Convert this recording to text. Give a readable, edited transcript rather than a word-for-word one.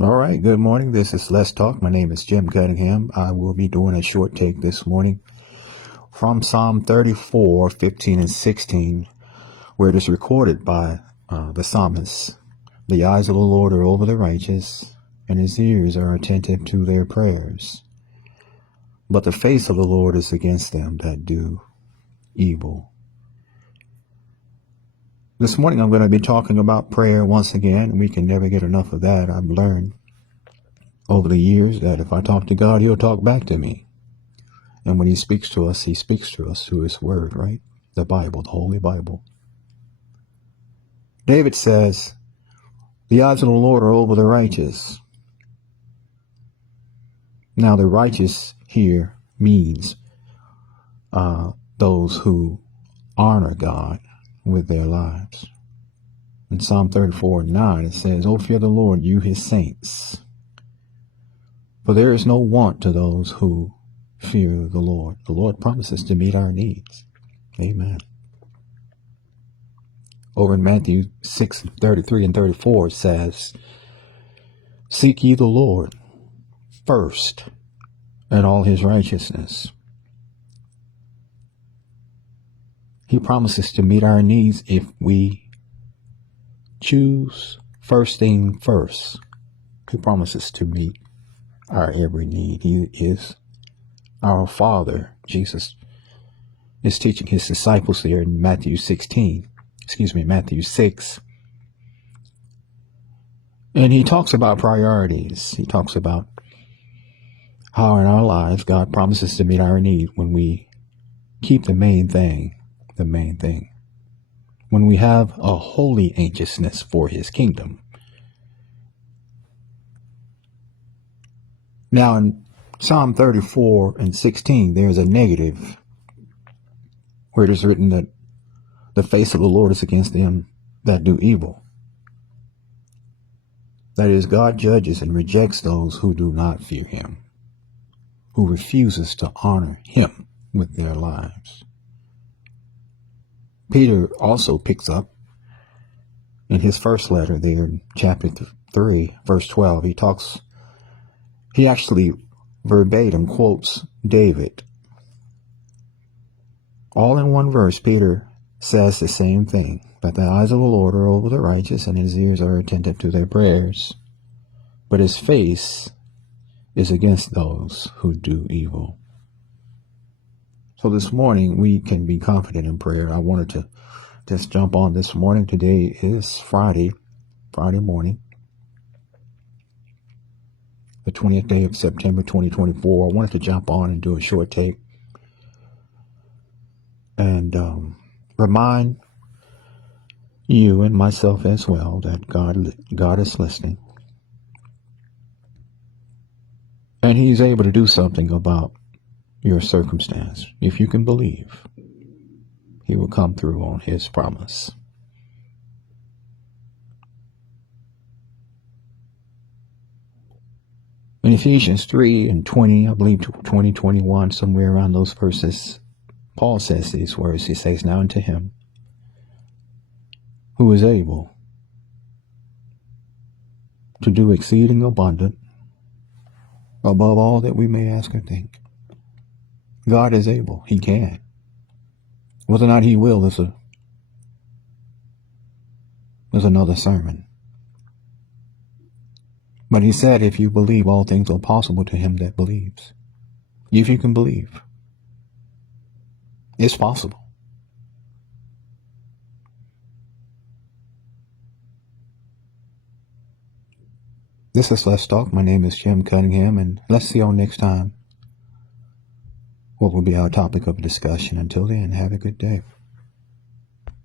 All right, good morning. This is Let's Talk. My name is Jim Cunningham. I will be doing a short take this morning from Psalm 34, 15 and 16, where it is recorded by the psalmist. The eyes of the Lord are over the righteous, and his ears are attentive to their prayers. But the face of the Lord is against them that do evil. This morning I'm going to be talking about prayer once again, and we can never get enough of that. I've learned over the years that if I talk to God, he'll talk back to me. And when he speaks to us through his word, right? The Bible, the Holy Bible. David says, the eyes of the Lord are over the righteous. Now, the righteous here means those who honor God with their lives. In Psalm 34:9, it says, "O fear the Lord, you his saints. For there is no want to those who fear the Lord." The Lord promises to meet our needs. Amen. Over in Matthew 6:33 and 34, it says, "Seek ye the Lord first, and all his righteousness." He promises to meet our needs if we choose first thing first. He promises to meet our every need. He is our Father. Jesus is teaching his disciples there in Matthew 6. And he talks about priorities. He talks about how in our lives God promises to meet our need when we keep the main thing. When we have a holy anxiousness for his kingdom. Now in Psalm 34 and 16, there is a negative where it is written that the face of the Lord is against them that do evil. That is, God judges and rejects those who do not fear him, who refuses to honor him with their lives. Peter also picks up in his first letter there in chapter 3, verse 12. He actually verbatim quotes David. All in one verse, Peter says the same thing, that the eyes of the Lord are over the righteous, and his ears are attentive to their prayers. But his face is against those who do evil. So this morning, we can be confident in prayer. I wanted to just jump on this morning. Today is Friday morning, the 20th day of September 2024. I wanted to jump on and do a short take and remind you and myself as well that God is listening. And he's able to do something about your circumstance. If you can believe, he will come through on his promise. In Ephesians 3 and 20, I believe 20, 21, somewhere around those verses, Paul says these words. He says, "Now unto him who is able to do exceeding abundant above all that we may ask or think." God is able. He can. Whether or not he will is another sermon. But he said, if you believe, all things are possible to him that believes. If you can believe, it's possible. This is Let's Talk. My name is Jim Cunningham, and let's see you next time what will be our topic of discussion. Until then, have a good day.